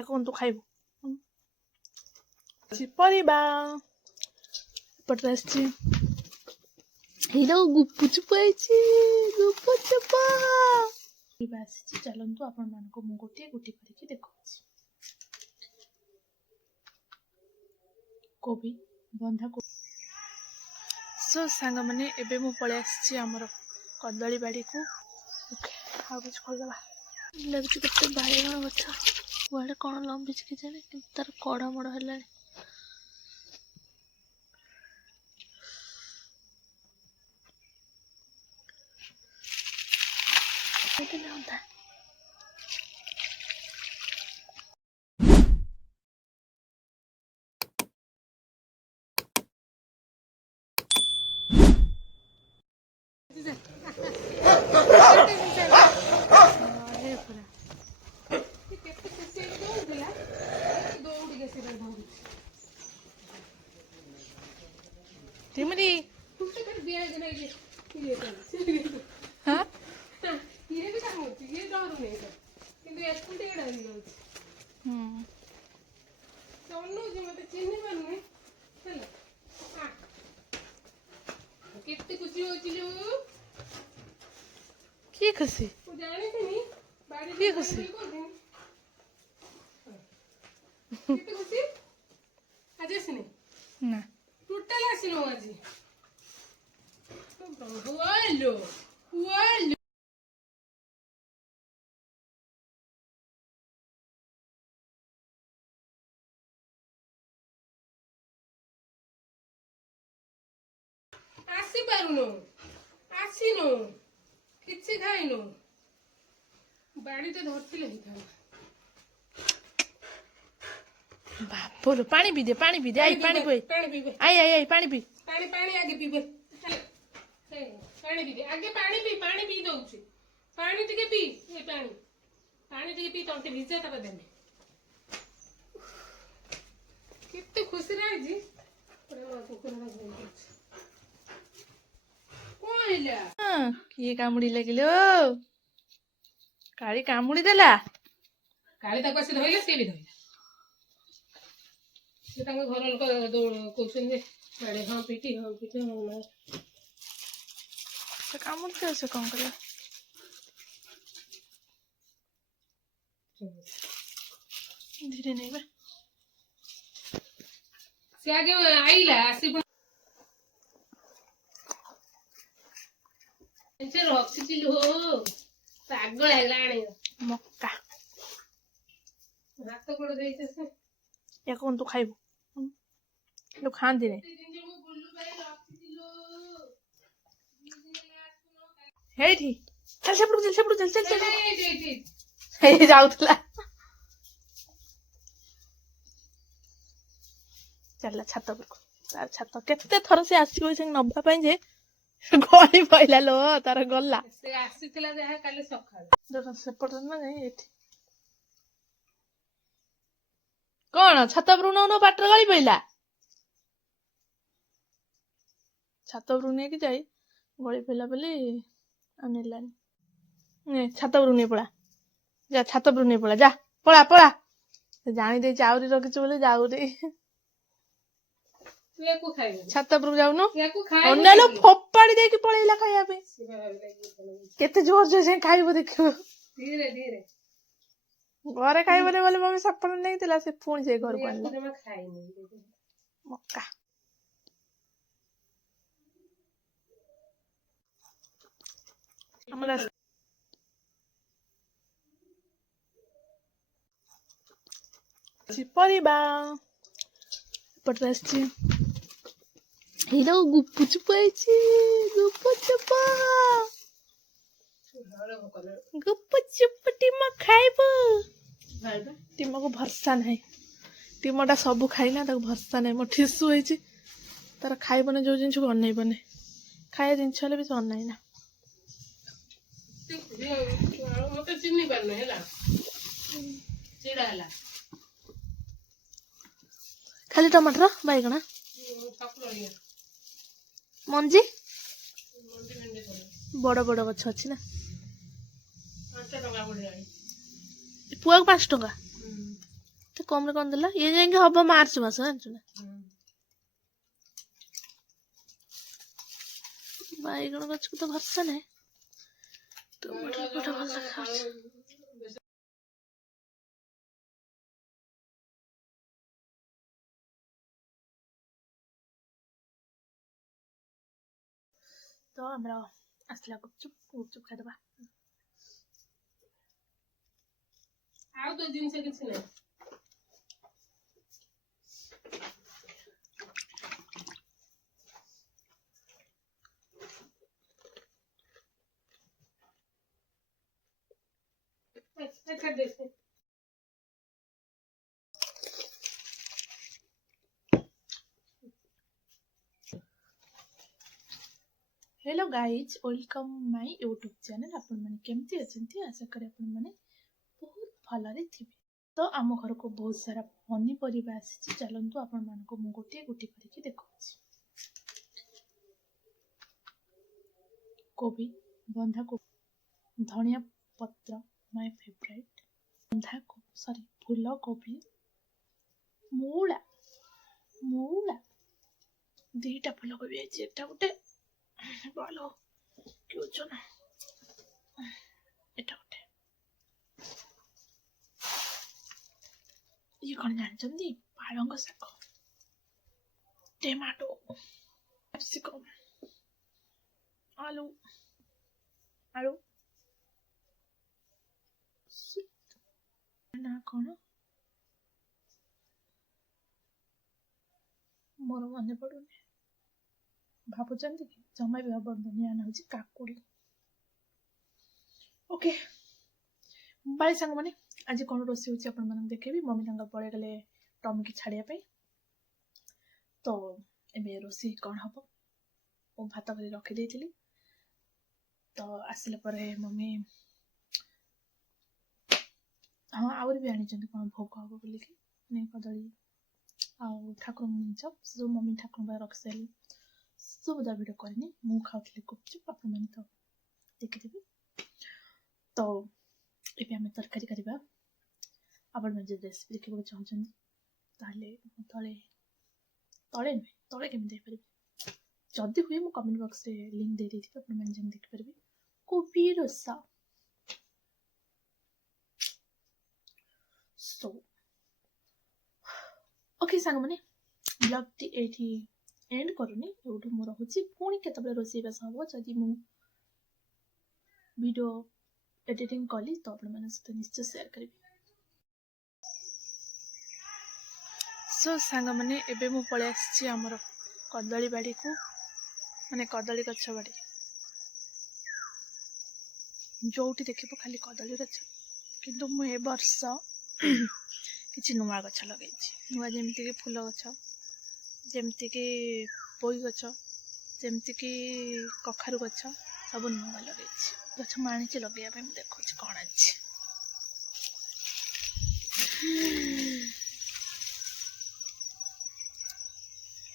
या कौन तू खाइबू परिबा पटरे आछि हेलो गुप्पु चुप आइछि गुप्पु चुप परिबा आछि चलंतु आपण मानको मु गोटी गोटी करके देखौछि कोबी बंधा को सो सांग माने एबे मु पळे आछि हमर कदली बाड़ी को ओके हाउ कुछ खोल दबा लगुच केते बायगण गछ कुआडे कौन लंबिच के जाने कि तार कड़ा मड़ है तिमरी हाँ ये भी काम होती ये डर नहीं है किंतु इसको टे डर नहीं होती सोनू जी मते चिन्ह बनने चल हां कितनी खुशी होची लो की खुशी तू जाने नहीं बाड़ी की खुशी कितनी खुशी आज सुनी ना टोटल आसिनो आज तो वालो वालो आसी पारुनो आसीनो किछि खाइनो बाड़ी तो धरतिले हिथा बापोलो पानी पी दे आई पानी पी आई पानी पी पानी आगे पीबे पानी पी दे आगे पानी पी दउछि पानी टिके पी ए पानी टिके पी तंते भिजे तब देमे कितने खुशी रही जी किए कामुड़ी लगिलो काली कामुड़ी देला काली ताको से धइले से भी धइला से ताको घर लोक कोछन जे मारे हां पीटी हां से कामुड़ी से कौन करला धीरे नहीं बे से आगे आइला आसी एंचे रखिथिलु हो पागल हेलाणी मक्का हाथ गोड़ देइते से या कोन तू खाइबू लो खान दिने हेठी चल हे जाउतला चल छात पर तार छात केते थर से आसीबो से नबा पई जे गली पइला लो तार गल्ला से आसीतिला जे काले सखा देखो सेपट ना जाई एठी कोन छात पर न पाटर गली पइला छात पर ने कि जाई गली पइला बोली अनेलानी ने छात पर ने पड़ा जा छात पर ने पड़ा जा पड़ा जानी दे चाउरी रखिछ बोले जाऊ रे छात पर जाऊनु अन्नालो फोपाड़ी दे के पळेला खाया पे केते जोर जोर से खाइबो देखिबो धीरे धीरे घरे खाइबो बोले मम्मी सपन नहीं थिला से फोन से घर को आनला खाइ नहीं मक्का हमरा परिबा पटरे आछि हेलो गुप्पु चुप आइछि गुप्पु चुप टीमा खाइबो टीमा को भरसा नहीं टीमाटा सब खाइना ताको भरसा नहीं मो ठिसु होइछि तार खाइबने जो जिंस को अनैबने खाए जिंस हले भी अनैना ना मते चिन्नी पारने हैला चिड़ा हैला खाली टमाटर बैगण मंजी बड़ बड़ गछ अच्छी ना पुआ को 5 टका तो कम रे कौन देला ये जाएंगे हब मार्च मास जानछु ना बाइगण गछ को तो भरसा नहीं टमाटर कोटा भल देखा तो हमरा असला गुपचुप खाइदबा आउ तो दिन से किछ नहीं कर देते hello guys welcome my YouTube channel आपण माने केमती अछंती आशा करे आपण माने बहुत भलरे थिबे तो आम घर को बहुत सारा पनी परिबा आसी चलंतु आपण मान को मु गोटे गोटे करके देखौछि कोबी बंधा कोबी धनिया पत्र माय फेवरेट बंधा कोबी सॉरी फूल कोबी मूला मूला दीटा फूल कोबी आछि एकटा गोटे बोलो क्यों चुना एटा गोटे ये कौन जानचंदी पालंग शाक टमाटो कैप्सिकम आलू आलू ना कौन मोर मन पड़ुनी भावुचंदी कि जमा भी भावनी आना हूँ काकुड़ी ओके बाय सांग माने आज कौन रोषे होची अपन मन देखेबी मम्मी तंगा पळे गले टॉमी की छाड़िया पे तो एबे रोषे कौन हबो ओ भात भरी रखी देथिली तो आसिले परे मम्मी हाँ आउरी भी आनी चंदी कौन भोग हबो बोली कि ने कदली आ ठाकुर निंच सो मम्मी ठाकुर बा रख सेली सब वीडियो करनी मु खाऊली गुपचुप आप तो देखिदेवी तो ये आम तरकारी करवा आपण मैंने रेसिपी देखा चाहते तले तले तले नुहे तले केमी देपारे जदि हुए मु कमेंट बॉक्स रे लिंक दे देथि आपण मैंने जम देख पारे कोबी रसा सो ओके सांग माने ब्लॉग टी एठी एंड करूनी एवढू मोर होची पुणी केतबे रोषेई बास हबो जदि मु वीडियो एडिटिंग कली तो आपण माने सहित निश्चय शेयर करिबी सो सांग माने एबे मु पळे आछि हमर कदली बाड़ी को माने कदली गछ बाड़ी जोटी देखिबो खाली कदली गछ किंतु मु ए वर्ष किछि नुवा गछ लगैछि नुवा जेमति के फूल गछ जेमती कि पोई गछ जेमती कि कखारु गछ सब नुआ लगे गछ माणी लगे देखो कौन अच्छी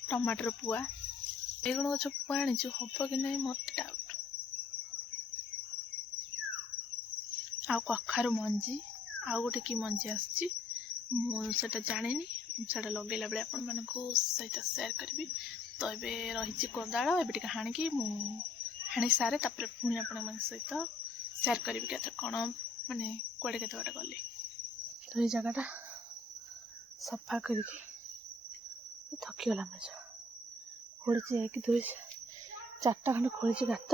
टमाटर पुआ एगुण गछ पुआ आनी हम कि नहीं मत डाउट आ कखारु मंजी आउ गोटे कि मंजी आसची मुझे जानी सेटा लगेला बेले आपण मानकु सहित शेयर करी तो ये रही कोदाल ए हाणिकी हाणी सारे तापर पुणी आपण सहित शेयर करी के कौन माने कड़े के बाट गली तो ये जगह सफा करके थकीगला मज खोली जाकि 2-4टा खंड खोली गात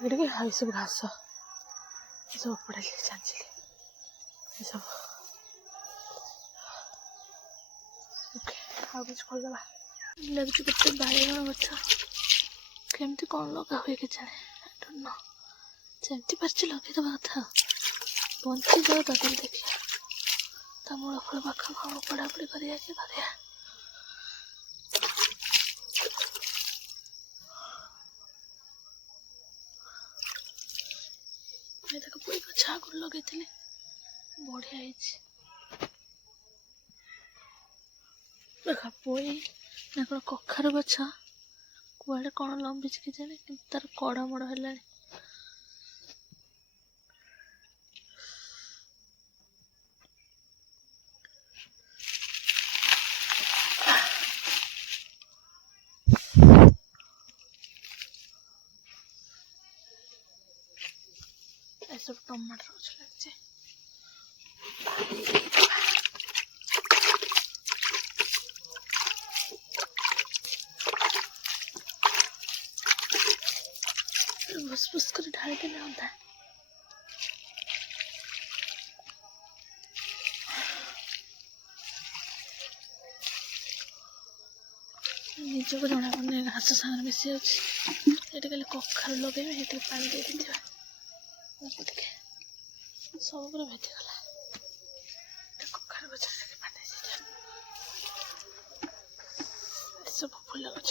टे हाई सब घास सब पड़े चांचिली सब ओके आ कुछ खोलदबा लगुच गोटे बाईगण गछ केमती कौन लगा हुए कि जाने आई डोंट नो सेमती पार्ची लगेदबा कथा बंची जाओ तक देखिए ता मूल फल पाख कौन पढ़ापढ़ी करिया कि करिया पोई गछ आगुरी लगे बढ़िया देखा पोई ना कौन कखारु गछ कुआड़े कौन लंबी कि जाने कि तार कड़ा मड़ है ଟମାଟର ଗଛ ଲାଗିଛି। ଭୁସ୍ ଭୁସ୍ କରି ଢାଳି ଦେଲେ ହନ୍ତା। ନିଜକୁ ଜଣା ପଡୁନି ଘାସ ସାଙ୍ଗରେ ମିଶି ଯାଉଛି। ଏଠି ଖାଲି କଖାରୁ ଲଗେଇବେ, ସେଠି ପାଣି ଦେଇ ଦେଇଥିବା ଟିକେ ସବୁ ପୁରା ଭେଦିଗଲା। କଖାରୁ ଗଛରେ ଟିକେ ପାଣି ଦେଇଥିବା, ସବୁ ଫୁଲ ଗଛ।